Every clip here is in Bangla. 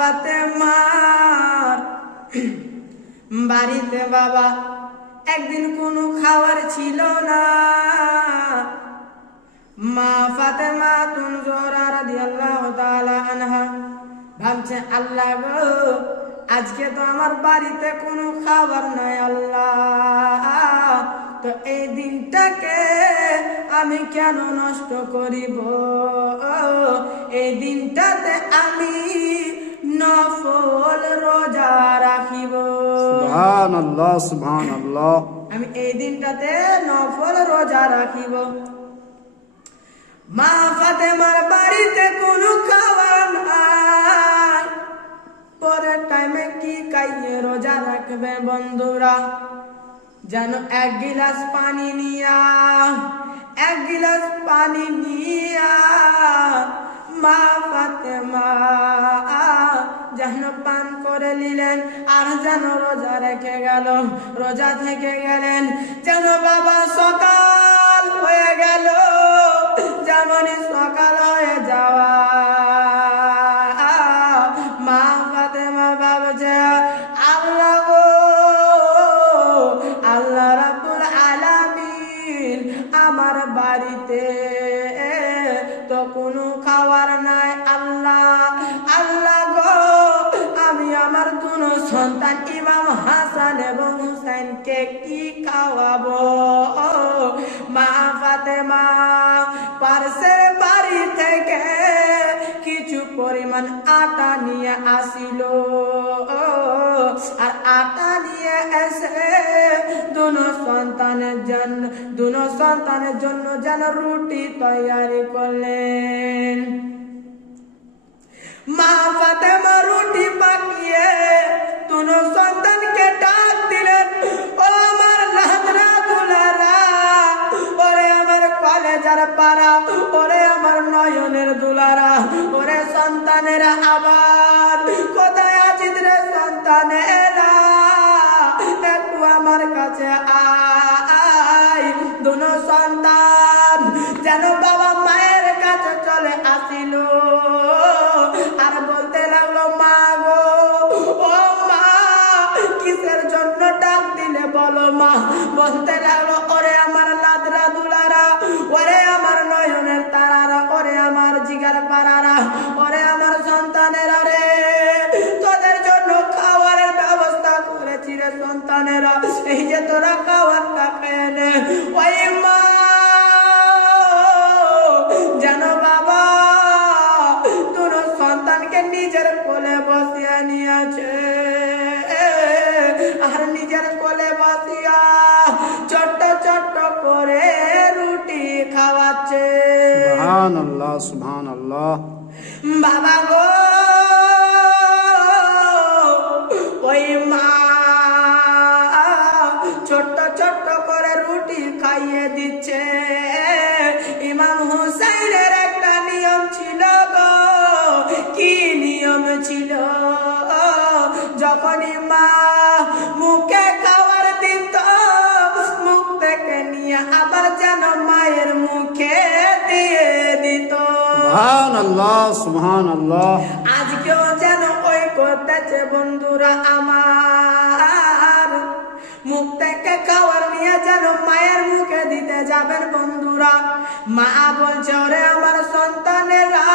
ফাতেমার বাড়িতে বাবা একদিন কোনো খাবার ছিল না। মা ফাতেমা জোহরা রাদিয়াল্লাহু তাআলা আনহা ভাবছে, আল্লাহ গো, আজকে তো আমার বাড়িতে কোনো খাবার নাই আল্লাহ, তো এই দিনটাকে আমি কেন নষ্ট করিব? এই দিনটাতে আমি নফল রোজা রাখিব। সুবহানাল্লাহ, সুবহানাল্লাহ। আমি এই দিনটাতে নফল রোজা রাখিব। মা ফাতেমার বাড়িতে কোনো খাবার নাই, পরের টাইমে কি খাইয়ে রোজা রাখবে বন্ধুরা? যেন এক গিলাস পানি নিয়া মা ফাতেমা যেন পান করে নিলেন, আর যেন রোজা রেখে গেল, রোজা থেকে গেলেন। যেন বাবা সকাল হয়ে গেল, যেমনই সকাল হয়ে যাওয়া মা ফাতেমা ভাবছে, আল্লাহ গো, আল্লাহ রাব্বুল আলামিন আমার বাড়িতে তো কোনো খাবার নাই। আল্লাহ গো, আমি আমার দুনো সন্তান ইমাম হাসান এবং হুসাইনকে কি খাওয়াবো? মা ফাতেমা পার্শ্বের বাড়ি থেকে কিছু পরিমাণ আটা নিয়ে আসিল, আর আটা নিয়ে এসে দুনো সন্তানের জন্য যেন রুটি তৈরি করলেন। মা ফাতেমা রুটি পাকিয়ে দুনো সন্তানকে ডাক দিলেন, ও আমার লাদরা দুলারা, ওরে আমার কলেজার পাড়া, ওরে আমার নয়নের দুলারা, ওরে সন্তানেরা, আবার কোথায় আছিস রে সন্তানেরা? একটু আমার কাছে আয়। দুনো সন্তান যেন বাবা মায়ের কাছে চলে আসিল, আর বলতে লাগলো, মা গো, ও মা, কিসের জন্য ডাক দিলে বলো মা? বলতে লাগলো, ওরে আমার লাদরা দুলারা, ওরে আমার নয়নের তারারা, ওরে আমার জিগার পাড়ারা, ওরে আমার সন্তানেরা রে, তোদের জন্য খাবারের ব্যবস্থা করেছি রে সন্তানেরা, এই যে তোরা খাবারটা খেয়ে নে। ওই মা যেন বাবা দুনো সন্তানকে নিজের কোলে বসিয়ে নিয়েছে, আর নিজের কোলে বসিয়া ছোট্ট ছোট্ট করে রুটি খাওয়াচ্ছে। সুবহানাল্লাহ, সুবহানাল্লাহ। বাবা গো, ওই মা ছোট্ট ছোট্ট করে রুটি খাইয়ে দিচ্ছে। ইমাম হুসাইনের একটা নিয়ম ছিল গো। কি নিয়ম ছিল? যখনই মা মুখে খাবার দিত, মুখ থেকে নিয়ে আবার যেন মায়ের মুখে দিয়ে দিত। সুবহানাল্লাহ, সুবহানাল্লাহ। আজকেও যেন ওই করতেছে বন্ধুরা আমার, মুখ থেকে খাবার নিয়ে যেন মায়ের মুখে দিতে যাবেন বন্ধুরা। মা বলছে, ওরে আমার সন্তানেরা,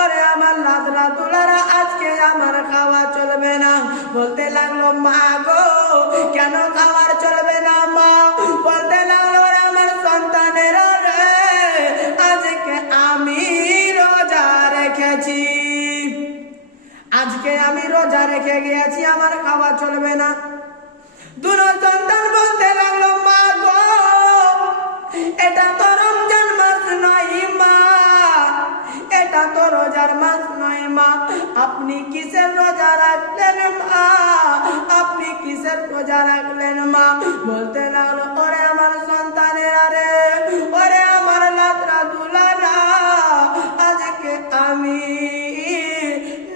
ওরে আমার লাদরা দুলারা, আজকে আমার খাওয়া চলবে না। বলতে লাগলো, মা গো, কেন খাবার চলবে না মা? বলতে লাগলো, ওরে আমার সন্তানেরা রে, আজকে আমি রোজা রেখেছি, আজকে আমি রোজা রেখে গিয়েছি, আমার খাওয়া চলবে না। দুনো সন্তান বলতে লাগলো, মা গো, এটা তো রমজান মাস নয় মা, এটা তো রোজার মাস নয় মা, আপনি কিসের রোজা রাখলেন মা? আপনি কিসের রোজা রাখলেন মা? বলতে লাগলো, ওরে আমার সন্তানেরা রে, ওরে আমার লাদরা দুলারা, আজকে আমি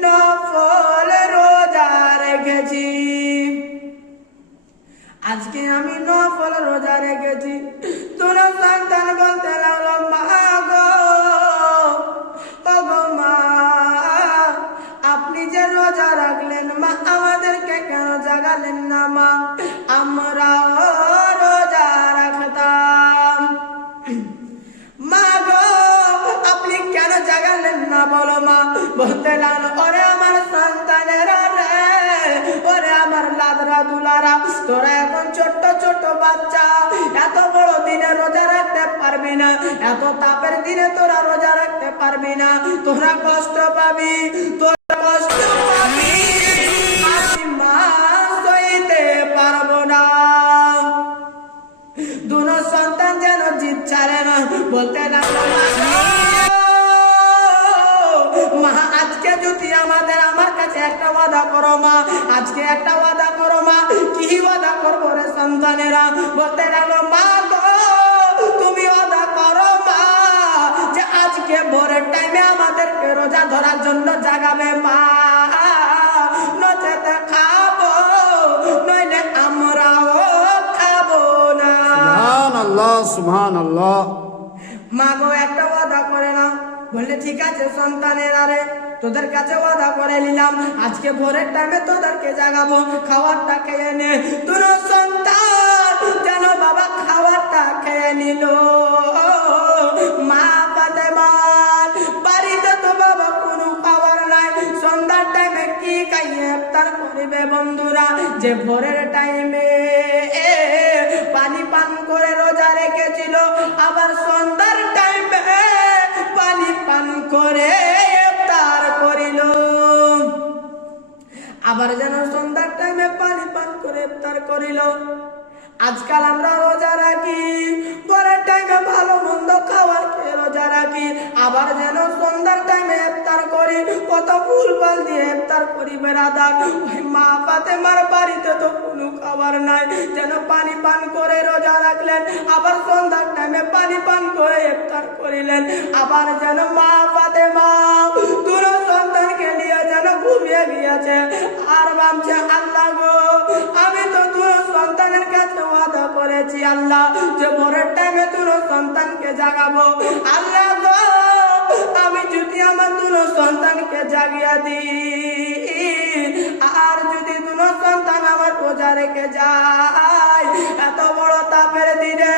নফল রোজা রেখেছি, আজকে আমি নফল রোজা রেখেছি। দুনো সন্তান বলতে লাগলো, মা গো, ও গো মা, আপনি আমাদেরকে কেন জাগালেন না মা, আমরাও রোজা রাখতাম। মা গো আপনি কেন জাগালেন না বলো মা। বলতে লাগলো ওরে আমার সন্তানেরা রে, ওরে আমার লাদরা দুলারা, তোরা এখন ছোট্ট ছোট্ট বাচ্চা, এত বড় দিনে রোজা রাখতে পারবি না, এত তাপের দিনে তোরা রোজা রাখতে পারবি না, তোরা কষ্ট পাবি, তোরা কষ্ট পাবি, আমি মা সইতে পারবো না। দুনো সন্তান যেন জিদ ছাড়ে না, বলতে লাগলো মা আজকে যদি আমার কাছে একটা ওয়াদা করো মা, আজকে একটা ওয়াদা করো মা। কি ওয়াদা করবো রে সন্তানেরা? বলতে লাগলো মা গো তুমি ওয়াদা করো মা যে আজকে ভোরের টাইমে আমাদেরকে রোজা ধরার জন্য জাগাবে মা, নচেত খাবো, নইলে আমরাও খাবো না। সুবহানাল্লাহ সুবহানাল্লাহ। মা গো একটা ওয়াদা করে না। বললে ঠিক আছে সন্তানেরা রে, তোদের কাছে ওয়াদা করে নিলাম, আজকে ভোরের টাইমে তোদেরকে জাগাবো, খাবারটা খেয়ে নে। তোর সন্তান যেন বাবা খাবারটা খেয়ে নিল। মা ফাতেমা বাড়িতে তো বাবা কোনো খাবার নাই, সন্ধ্যার টাইমে কি খাইয়ে ইফতার করিবে বন্ধুরা? যে ভোরের টাইমে পানি পান করে রোজা রেখেছিল, আবার সন্ধ্যার টাইমে পানি পান করে ইফতার করিল। আবার যেন সন্ধ্যার টাইমে পানি পান করে ইফতার করিল। আজকাল আমরা রোজা রাখি, পরের টাইমে ভালো মন্দ খাবার খেয়ে রোজা রাখি, আবার যেন সন্ধ্যার টাইমে ইফতার করি, কত ফুল ফল দিয়ে ইফতার করি বেরাদার। ওই মা ফাতেমার বাড়িতে তো কোনো খাবার নাই, যেন পানি পান করে রোজা রাখলেন, আবার সন্ধ্যার টাইমে পানি পান করে ইফতার করিলেন। আবার যেন মা ফাতেমা দুটো সন্তানকে নিয়ে যেন ঘুমিয়ে গিয়েছে, আর ভাবছে আল্লাহ গো আমি তো দুটো সন্তানের কাছে ওয়াদা করেছি আল্লাহ যে ভোরের টাইমে দুটো সন্তানকে জাগাবো, আল্লাহ গো আমি যদি আমার দুটো সন্তানকে জাগিয়ে দিই, আর যদি দুটো সন্তান আমার রোজা রেখে যায়, এত বড় তাপের দিনে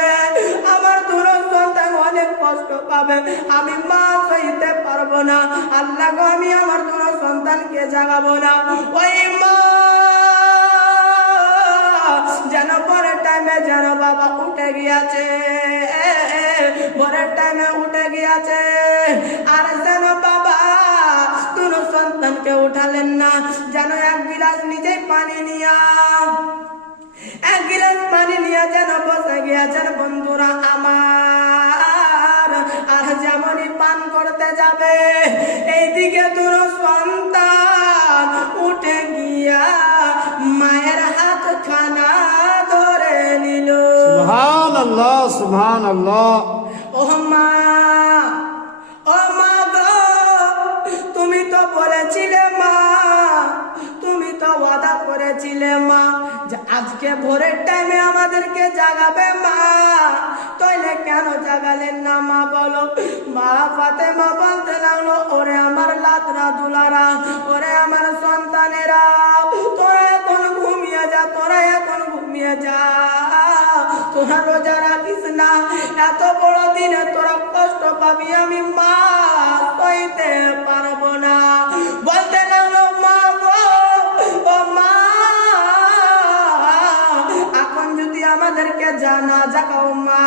আমার দুটো সন্তান অনেক কষ্ট পাবে, আমি মা সইতে পারবো না, আল্লাহ গো আমি আমার দুটো সন্তানকে জাগাবো না। ওই মা যেন পরের টাইমে যেন বাবা উঠে গিয়েছে, পরের টাইমে উঠে গিয়েছে, আর যেন বাবা দুটো সন্তানকে উঠালেন না, যেন এক গিলাস নিজেই পানি নিয়া, এক গিলাস পানি নিয়ে যেন বসে গিয়েছেন বন্ধুরা আমার। আর যেমনই পান করতে যাবে, এইদিকে দুটো সন্তান উঠে গিয়া মায়ের হাত খানা ধরে নিল। সুবহানাল্লাহ সুবহানাল্লাহ। ও মা, ও মা গো তুমি তো বলেছিলে মা, তুমি তো ওয়াদা করেছিলে মা যে আজকে ভোরের টাইমে আমাদেরকে জাগাবে মা, তাইলে কেন জাগালেন না মা বলো? মা ফাতেমা বলতে লাগলো ওরে আমার লাদরা দুলারা, ওরে আমার সন্তানেরা, তোরা এখন ঘুমিয়ে যা, তোরা এখন ঘুমিয়ে যা, তোরা রোজা রাখিস না, এত বড় দিনে তোরা কষ্ট পাবি, আমি মা সইতে পারবো না। বলতে লাগলো মা গো ও মা এখন যদি আমাদেরকে জানা জাগাও মা,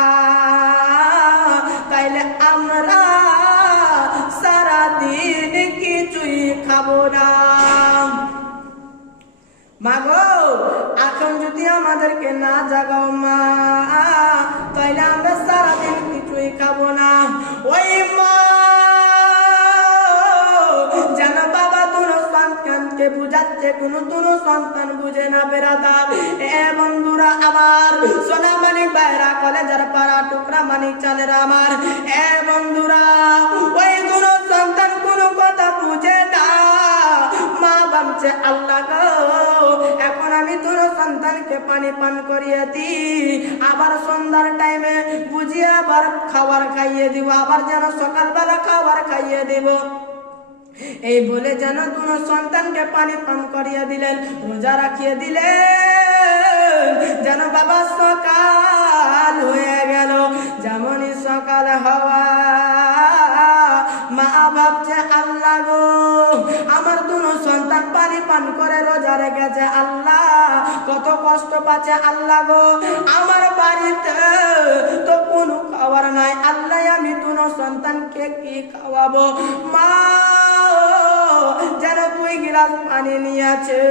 তাইলে আমরা সারাদিন কিছুই খাবো না। মাগো এখন যদি আমাদেরকে না জাগাও মা, তাইলে আমরা সারাদিন কিছুই খাবো না। ওই মা যেন বাবা দুনো সন্তানকে বুঝাচ্ছে, কোনো দুনো সন্তান বুঝে না বেরাদার। এ বন্ধুরা আমার, সোনামানি বাইরা কলেজের পাড়া টুকরা মানিক চালের আমার, এ বন্ধুরা ওই দুনো সন্তান কোনো কথা বুঝে না। মা ভাবছে আল্লাহ গো এখন আমি দুটো সন্তানকে পানি পান করিয়ে দিই, আবার সন্ধ্যার টাইমে বুঝিয়ে আবার খাবার খাইয়ে দিব, আবার যেন সকালবেলা খাবার খাইয়ে দিব। এই বলে যেন দুনো সন্তানকে পানি পান করিয়ে দিলেন, রোজা রাখিয়ে দিলেন। যেন বাবা সকাল হয়ে গেল, যেমনই সকাল হওয়া মা ভাবছে আল্লাহ গো, আমার দুনো সন্তান পানি পান করে রোজা রেখেছে, আল্লাহ কত কষ্ট পাচ্ছে, আল্লাহ গো আমার বাড়িতে তো কোনো খাবার নাই, আল্লাহ আমি দুনো সন্তানকে কি খাওয়াবো। মা যেন 2 গিলাস পানি নিয়েছে,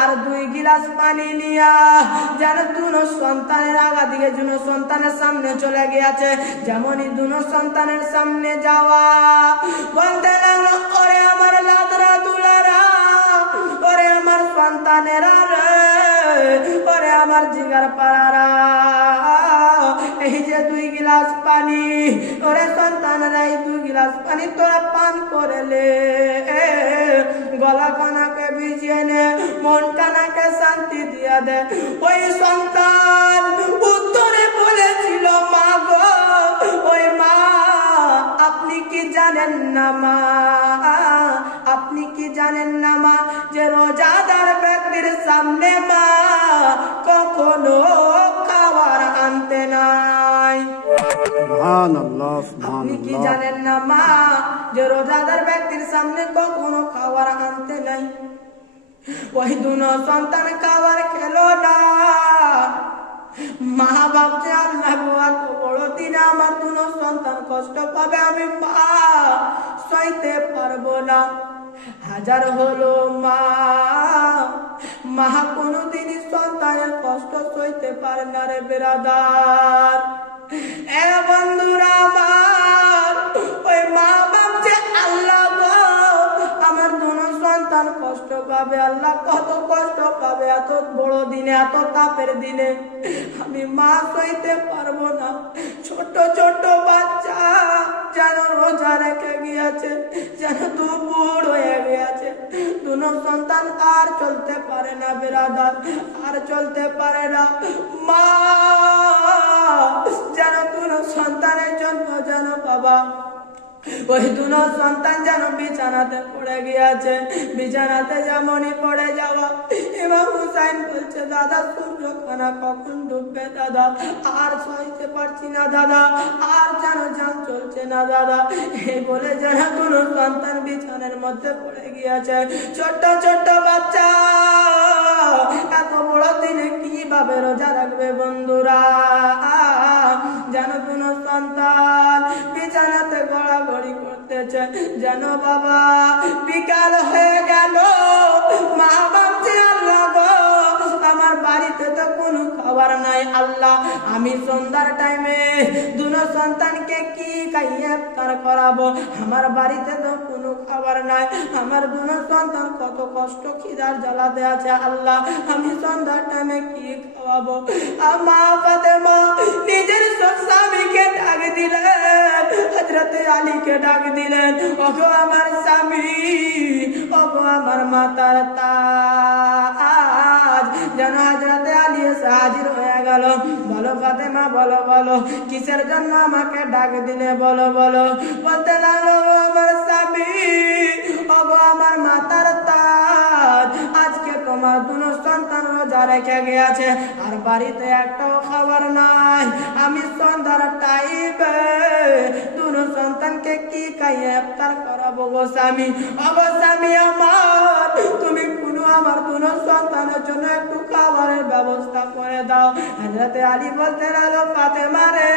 আর 2 গিলাস পানি নিয়া যেন দুনো সন্তানের আগা দিকে দুনো সন্তানের সামনে চলে গিয়েছে। যেমনই দুনো সন্তানের সামনে যাওয়া বলতে লাগলো, ওরে আমার লাদরা দুলারা, ওরে আমার সন্তানেরা রে, ওরে আমার জিগার পাড়ারা, এই যে 2 গিলাস পানি, ওরে সন্তানেরা এই 2 গিলাস পানি তোরা পান করে লে, গলা কানাকে ভিজিয়ে নে, মন কানাকে শান্তি দিয়ে দে। ওই সন্তান উত্তরে বলেছিল, মা গো, ওই মা আপনি কি জানেন না মা, আপনি কি জানেন না মা, যে রোজাদার ব্যক্তির সামনে মা কখনো খাবার আনতে নাই। সুবহানাল্লাহ, আপনি কি সুবহানাল্লাহ। জানেন না মা, যে রোজাদার ব্যক্তির সামনে কখনো খাবার আনতে নাই। ওই দুনো সন্তান খাবার খেলো না। মা ভাবছে আল্লাহ গো, এত বড় দিনে আমার দুনো সন্তান কষ্ট পাবে, আমি মা সইতে পারবো না। হাজার হলো মা, মা কোনোদিনই সন্তানের কষ্ট সইতে পারে না রে বেরাদার। এ বন্ধুরা আমার, ওই মা ভাবছে আল্লাহ গো, আমার দুনো সন্তান কষ্ট পাবে, আল্লাহ কত কষ্ট পাবে এত বড় দিনে, এত তাপের দিনে, আমি মা সইতে পারবো না। ছোট ছোট বাচ্চা যেন রোজা রেখে গিয়েছে, যেন দুপুর হয়ে গিয়েছে, দুনো সন্তান আর চলতে পারে না বেরাদার, আর চলতে পারে না। মা যেন দুনো সন্তানের জন্য যেন বাবা, ওই দুনো সন্তান যেন বিছানাতে পড়ে গিয়েছে। বিছানাতে যেমনই পড়ে যাওয়া, ইমাম হুসাইন বলছে, দাদা সূর্যখানা কখন ডুববে দাদা, আর সইতে পারছি না দাদা, আর যেন জান চলছে না দাদা। এই বলে যেন দুনো সন্তান বিছানার মধ্যে পড়ে গিয়েছে। ছোট্ট ছোট্ট বাচ্চা এত বড় দিনে কিভাবে রোজা রাখবে বন্ধুরা। যেন দুনো সন্তান বিছানাতে গড়াগড়ি করতেছে, যেন বাবা বিকাল হয়ে গেল। মা ভাবছে আল্লাহ গো, আমার বাড়িতে তো কোনো খাবার নাই, আল্লাহ আমি সন্ধ্যার টাইমে দুনো সন্তানকে কি খাইয়ে ইফতার করাবো, আমার বাড়িতে তো কোনো খাবার নাই, আমার দুনো সন্তান কত কষ্ট খিদার জ্বালাতে আছে, আল্লাহ আমি সন্ধ্যার টাইমে কি খাওয়াবো। মা ফাতেমা নিজের স্বামীকে ডাক দিলেন, হযরতে আলীকে ডাক দিলেন, ওগো আমার স্বামী, ওগো আমার মাতার তাজ। যেন হযরতে আলী এসে হাজির হয়ে গেল। বলো ফাতেমা, বলো বলো কিসের জন্য আমাকে ডাক দিলে, বলো বলো। বলতে লাগলো, আমার স্বামী, ওগো আমার মাতার তাজ, আজকে তোমার দুনো সন্তান রোজা রেখে গিয়েছে, আর বাড়িতে একটাও খাবার নাই, আমি সন্ধ্যার টাইমে দুনো সন্তানকে কি খাইয়ে ইফতার করাবো গো স্বামী। ওগো স্বামী আমার, তুমি কোনো আমার দুনো সন্তানের জন্য একটু খাবারের ব্যবস্থা করে দাও। হযরতে আলী বলতে লাগলো, ফাতেমা রে,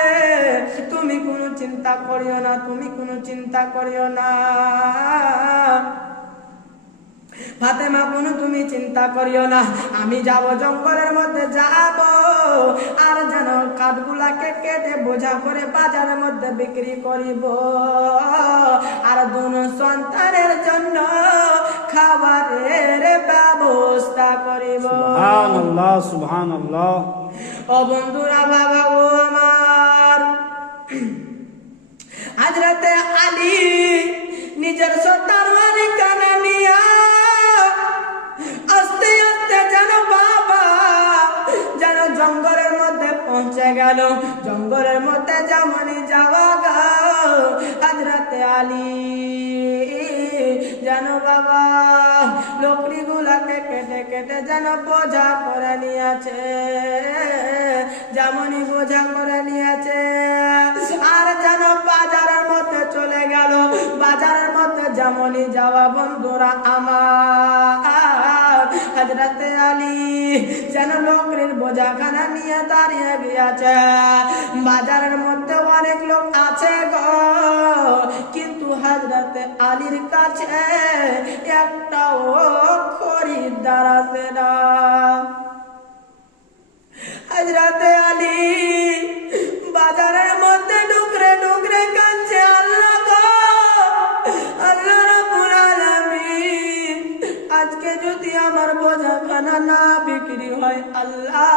তুমি কোনো চিন্তা করিও না, তুমি কোনো চিন্তা করিও না ফাতেমা, কোনো তুমি চিন্তা করিও না, আমি যাব জঙ্গলের মধ্যে যাব, আর যেন কাঠগুলাকে কেটে বোঝা করে বাজারের মধ্যে বিক্রি করিব, আর দুনো সন্তানের জন্য খাবারের ব্যবস্থা করিব। সুবহানাল্লাহ, সুবহানাল্লাহ। ও বন্ধুরা, বাবা ও আমার, হযরতে আলী নিজের তরবারি কানে নিয়া আস্তে আস্তে যেন বাবা যেন জঙ্গলের মধ্যে পৌঁছে গেল। জঙ্গলের মধ্যে যেমনই যাওয়া গো, হযরতে আলী যেন বাবা লকড়িগুলাকে কেটে কেটে যেন বোঝা করে নিয়েছে, যেমনই বোঝা করে নিয়েছে। আর যেন বাজারের মধ্যে চলে গেল, বাজারের মধ্যে যেমনই যাওয়া বন্ধুরা আমার, হযরতে আলী যেন লকড়ির বোঝাখানা নিয়ে দাঁড়িয়ে গিয়েছে। বাজারের মধ্যে অনেক লোক আছে গো, কিন্তু হযরতে আলীর কাছে একটাও খরিদ্দার আছে না। হযরতে আলী বাজারের মধ্যে ডুকরে ডুকরে কাঁদছে, আল্লাহ গো, আল্লাহ রাব্বুল আলামিন, আজকে যদি আমার বোঝাখানা না বিক্রি হয়, আল্লাহ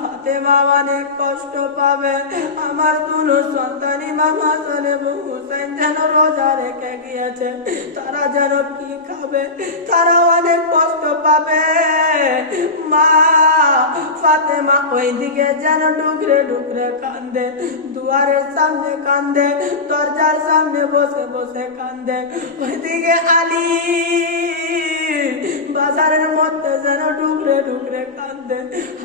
ফাতেমা অনেক কষ্ট পাবে। আমার দুনো সন্তান ইমাম হাসান এবং হুসাইন যেন রোজা রেখে গিয়েছে, তারা যেন কি খাবে, তারা অনেক কষ্ট পাবে। মা ফাতেমা ওইদিকে যেন ডুকরে ডুকরে কান্দে, দুয়ারের সামনে কান্দে, দরজার সামনে বসে বসে কান্দে। ওইদিকে আলী বাজারের মধ্যে যেন ডুকরে ডুকরে কান্দে,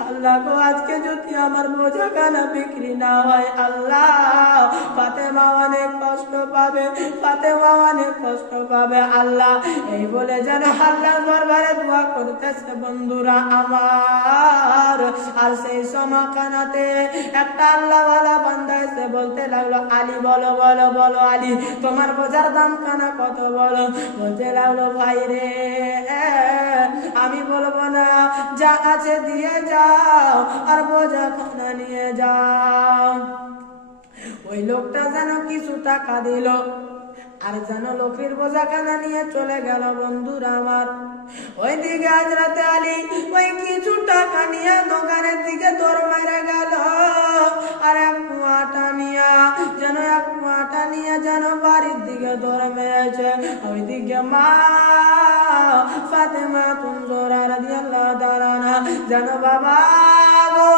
আল্লাহ গো, আজকে যদি আমার বোঝাখানা বিক্রি না হয়, আল্লাহ ফাতেমা অনেক কষ্ট পাবে, ফাতেমা অনেক কষ্ট পাবে আল্লাহ। এই বলে যেন আল্লাহর দরবারে দোয়া করতেছে বন্ধুরা আমার। আর সেই সময়খানাতে একটা আল্লাহওয়ালা বান্দা এসে বলতে লাগলো, আলী বলো বলো বলো আলী, তোমার বোঝার দাম খানা কত বলো। বলতে লাগলো, ভাই রে, আমি বলবো না, যা আছে দিয়ে যাও আর বোঝাখানা নিয়ে যাও। ওই লোকটা যেন কিছু টাকা দিল আর যেন লকড়ির বোঝাখানা নিয়ে চলে গেল বন্ধুরা আমার। ওইদিকে হযরতে আলী ওই কিছু টাকা নিয়ে দোকানের দিকে দৌড় মেরে গেল, আর এক আটা নিয়ে যেন বাড়ির দিকে দৌড় মেরেছে। ওইদিকে মা ফাতেমা তুনজোরা রাদিয়াল্লাহু তাআলা আনহা যেন বাবা গো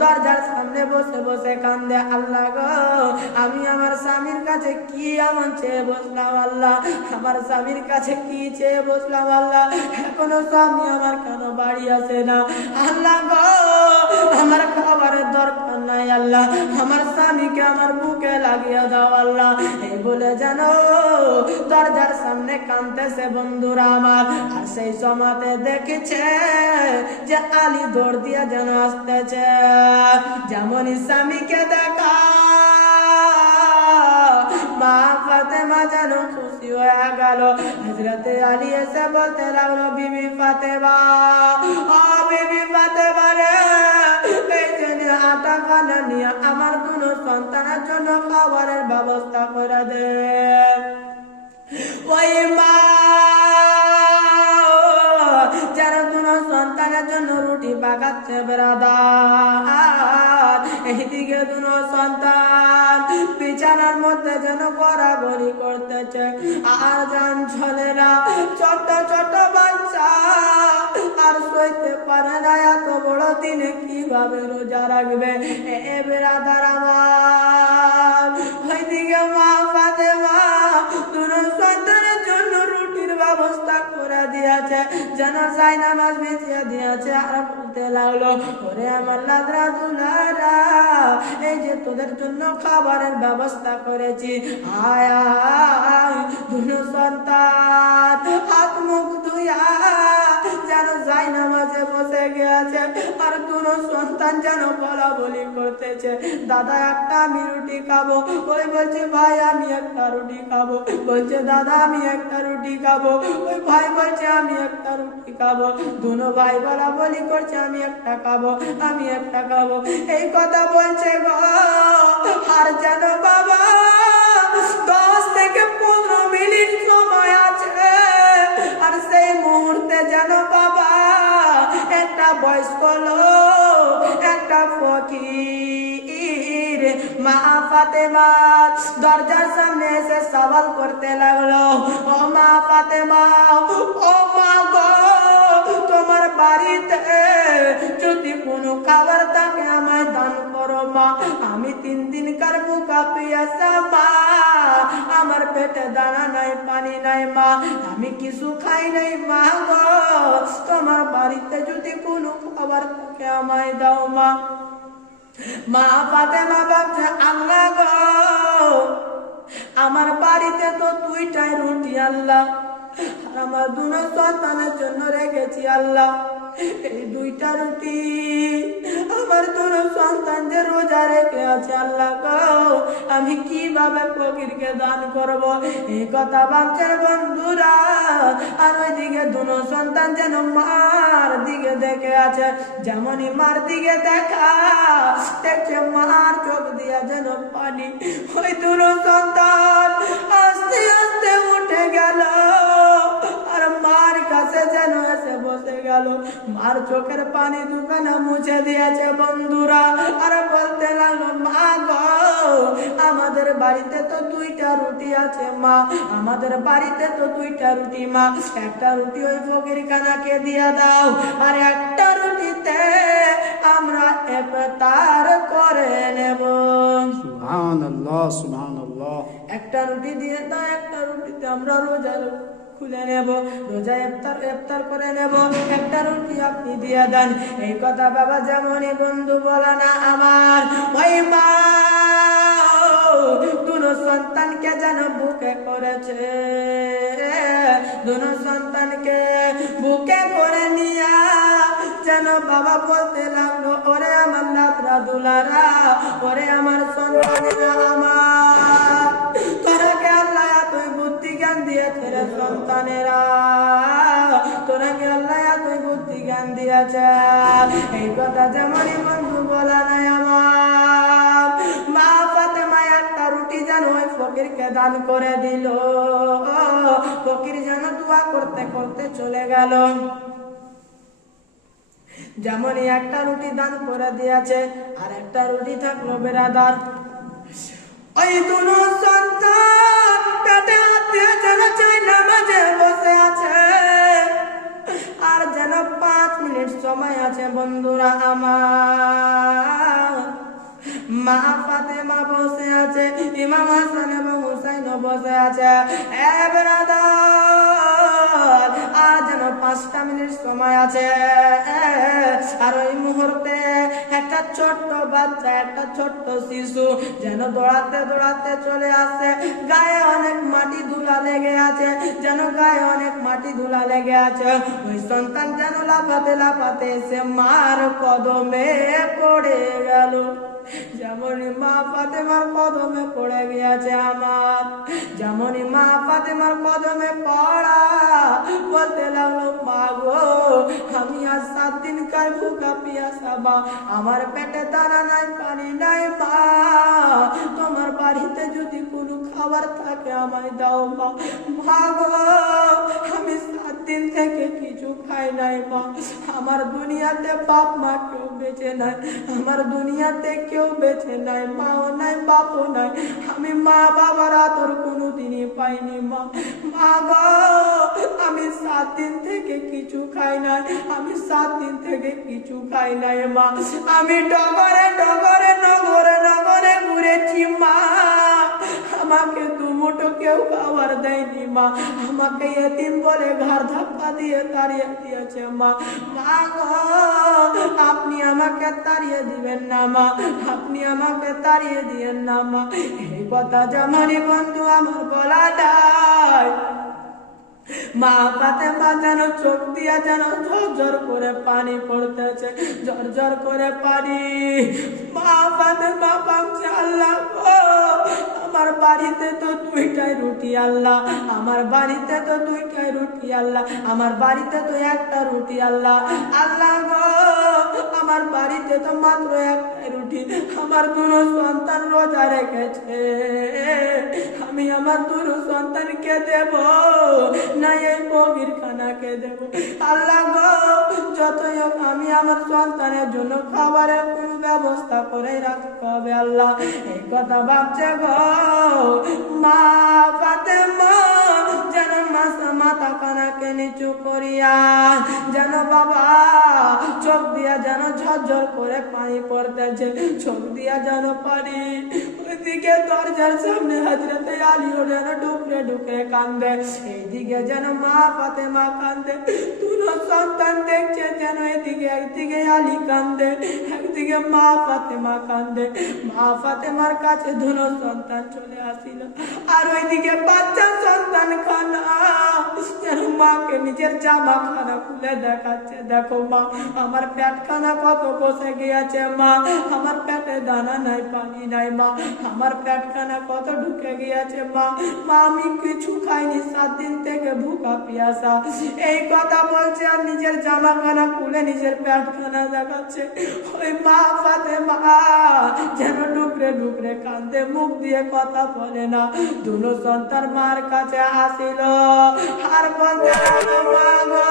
দরজার সামনে বসে বসে কান্দে, আল্লাহ গো, আমি আমার স্বামীর কাছে কি এমন চেয়ে বসলাম আল্লাহ, আমার স্বামীর কাছে কি চেয়ে বসলাম আল্লাহ, এখনো স্বামী আমার কেন বাড়ি আসে না, আল্লাহ গো, আমার খাবারের দরকার নাই আল্লাহ, আমার স্বামীকে আমার বুকে লাগিয়ে দাও আল্লাহ। এই বলে যেন দরজার সামনে কাঁদতেছে বন্ধুরা আমার। আর সেই সময়তে দেখেছে যে আলী দৌড় দিয়ে যেন আসতেছে, যেমনই স্বামীকে দেখা মা ফাতেমা যেন খুশি হয়ে গেল। হযরতে আলী এসে বলতে লাগলো, বিবি ফাতেমা, ও বিবি ফাতেমা রে, এই জন্য আটা খানা নিয়ে আমার দুনো সন্তানের জন্য খাবারের ব্যবস্থা করে দে। ওই মা যারা দুনো সন্তানের জন্য রুটি পাকাচ্ছে বেরাদার, এইদিকে দুনো সন্তান বিছানার মধ্যে যেন গড়াগড়ি করতেছে। আর জান চলে না, ছোট ছোট বাচ্চা আর সইতে পারে না, এত বড় দিনে কিভাবে রোজা রাখবে। এ বেরাদার আমার, ওইদিকে মা ফাতেমা দুনো সন্তানের জন্য রুটির ব্যবস্থা করে দিয়েছে, যেন যাই নামাজ বিছিয়ে দিয়েছে। আর বলতে লাগলো, ওরে আমার লাদরা দুলারা, এই যে তোদের জন্য খাবারের ব্যবস্থা করেছি, আয় আয়। দুনো সন্তান হাত মুখ ধুইয়া যেন যাই নামাজে বসে গিয়েছে। আর দুনো সন্তান যেন বলা বলি করতেছে, দাদা একটা আমি রুটি খাবো। ওই বলছে, ভাই আমি একটা রুটি খাবো। বলছে, দাদা আমি একটা রুটি খাবো। ওই ভাই বলছে, আমি একটা রুটি খাবো। দুনো ভাই বলা বলি করছে, আমি একটা খাবো, আমি একটা খাবো। এই কথা বলছে গো। আর যেন বাবা 10 থেকে 15 মিনিট সময় আছে। আর সেই মুহূর্তে যেন বাবা একটা বয়স্ক লোক, একটা ফকির মা ফাতেমা দরজার সামনে এসে সওয়াল করতে লাগলো, ও মা ফাতেমা, ও মা গো, তোমার বাড়িতে যদি কোনো খাবার থাকে আমায় দান করো মা। আমি 3 দিনকার মুখা পিয়াসা মা, আমার পেটে দানা নাই, পানি নাই মা, আমি কিছু খাই নাই মা গো, তোমার বাড়িতে যদি কোনো খাবার থাকে আমায় দাও মা। মা ফাতেমা ভাবছে আল্লাহ গো, আমার বাড়িতে তো 2টাই রুটি আল্লাহ, আর আমার 2 সন্তানের জন্য রেখেছি আল্লাহ, এই 2টা রুটি আমার 2 সন্তান যে রোজা রেখে আছে আল্লাহ গো, আমি কিভাবে ফকিরকে দান করব? এই কথা ভাবছেন বন্ধুরা। আর ওইদিকে 2 সন্তান যেন মার দিকে দেখে আছে, যেমনই মার দিকে দেখা দেখছে মার চোখ দিয়া যেন পানি। ওই 2 সন্তান আস্তে আস্তে উঠে গেল আর মার কাছে যেন এসে বসে গেল, মার চোখের পানি দুখানা মুছে দিয়েছে বন্ধুরা। আর বলতে লাগলো মা গো, আমাদের বাড়িতে তো 2টা রুটি আছে মা, আমাদের বাড়িতে তো 2টা রুটি মা, একটা রুটি ওই ফকির খানাকে দিয়ে দাও, আর একটা রুটিতে আমরা ইফতার করে নেব। সুবহানাল্লাহ, সুবহানাল্লাহ। একটা রুটি দিয়ে দাও, একটা রুটিতে আমরা রোজা খুলে নেব, রোজা ইফতার করে নেব, একটা রুটি আপনি দিয়ে দেন। এই কথা বাবা যেমনই বন্ধু বলে না আমার, ওই মা 2 সন্তানকে যেন বুকে করেছে, 2 সন্তানকে বুকে করে নিয়া যেন বাবা বলতে লাগলো ওরে আমার নাতরা দুলারা, ওরে আমার সন্তানেরা আমার, তোরাকে আল্লাহ এতই বুদ্ধি জ্ঞান দিয়েছে রে সন্তানেরা, তোরাকে আল্লাহ এতই বুদ্ধি জ্ঞান দিয়েছে। এই কথা যেমনই বন্ধু বলা নাই আমার, মা ফাতেমা একটা রুটি যেন ওই ফকিরকে দান করে দিল, ফকির যেন দোয়া করতে করতে চলে গেল। যেমনই একটা রুটি দান করে দিয়েছে, আর একটা রুটি থাকলো বেরাদার, ওই 2 সন্তান পেটে হাত দিয়ে যেন চাই নামাজে বসে আছে, আর যেন 5 মিনিট সময় আছে বন্ধুরা আমার। মা ফাতেমা বসে আছে, ইমাম হাসান এবং হুসাইন বসে আছে, এ ব্রাদার আর যেন 5টা মিনিট সময় আছে। আর ওই মুহূর্তে একটা ছোট্ট বাচ্চা, একটা ছোট্ট শিশু যেন দৌড়াতে দৌড়াতে চলে আসছে, গায়ে অনেক মাটি ধুলা লেগে আছে, যেন গায়ে অনেক মাটি ধুলা লেগে আছে। ওই সন্তান যেন লাফাতে লাফাতে এসে মার কদমে পড়ে গেল, যেমনই মা ফাতেমার কদমে পড়ে গিয়েছে আমার, যেমনই মা ফাতেমার কদমে পড়া, বলতে লাগলো মা গো, আমি আজ 7 দিনকার ভুকা পিয়াসা মা, আমার পেটে দানা নাই, পানি নাই মা, তোমার বাড়িতে যদি কোনো খাবার থাকে আমায় দাও মা। মা গো, আমি 7 দিন থেকে কিছু খাই নাই মা, আমার দুনিয়াতে বাপ মা কেউ বেঁচে নাই, আমার দুনিয়াতে কেউ বেঁচে নাই, মাও নাই বাপও নাই, আমি মা বাবার আদর কোনোদিনই পাইনি মা। মা গো, আমি 7 দিন থেকে কিছু খাই নাই, আমি 7 দিন থেকে কিছু খাই নাই মা, আমি ডগরে ডগরে নগরে নগরে ঘুরেছি মা, আমাকে 2 মুঠো কেউ খাবার দেয়নি মা, আমাকে এতিম বলে ঘর ধাক্কা দিয়ে তাড়িয়ে দিয়েছে মা। মা গো, আপনি আমাকে তাড়িয়ে দিবেন না মা, আপনি আমাকে তাড়িয়ে দিয়েন না মা। এই কথা যেমনই বন্ধু আমার বলা যায়, মা ফাতেমা যেন চোখ দিয়া যেন ঝরঝর করে পানি পড়তেছে, ঝরঝর করে পানি। মা ফাতেমা ভাবছে আল্লাহ গো, আমার বাড়িতে তো 2টাই রুটি আল্লাহ, আমার বাড়িতে তো 2টাই রুটি আল্লাহ, আমার বাড়িতে তো একটা রুটি আল্লাহ, আল্লাহ গো, আমার বাড়িতে তো মাত্র একটাই রুটি, আমার 2 সন্তান রোজা রেখেছে, আমি আমার 2 সন্তানকে দেব না এই ফকির খানাকে দেব? আল্লাহ গো, যতই হোক আমি আমার সন্তানের জন্য খাবারের কোনো ব্যবস্থা করে রাখতে হবে আল্লাহ। এই কথা ভাবছে গো মা ফাতেমা, যেন মাথা কানাকে নিচু করিয়া যেন বাবা চোখ দিয়া যেন ঝরঝর করে পানি পড়তেছে, চোখ দিয়া যেন পানি দিকে দরজার সামনে হযরতে আলীও যেন ডুকরে ডুকরে কান্দে, এইদিকে যেন মা ফাতেমা কান্দে। দুনো সন্তান দেখছে যেন এদিকে একদিকে আলী কান্দে, একদিকে মা ফাতেমা কান্দে। মা ফাতেমার কাছে দুনো সন্তান চলে আসিল, আর ওইদিকে বাচ্চা সন্তান খানা যেন মাকে নিজের জামা খানা খুলে দেখাচ্ছে, দেখো মা আমার পেটখানা কত বসে গিয়েছে, মা আমার পেটে দানা নাই পানি নাই, মা আমার পেটখানা কত ঢুকে গিয়েছে, মা মা আমি কিছু খাইনি 7 দিন থেকে ভুকা পিয়াসা। এই কথা বলছে আর নিজের জামাখানা খুলে নিজের পেটখানা দেখাচ্ছে। ওই মা ফাতেমা যেন ডুকরে ডুকরে কান্দে, মুখ দিয়ে কথা বলে না। দুনো সন্তান মার কাছে আসিল আর বলতে, মা গো,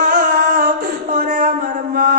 ওরে আমার মা।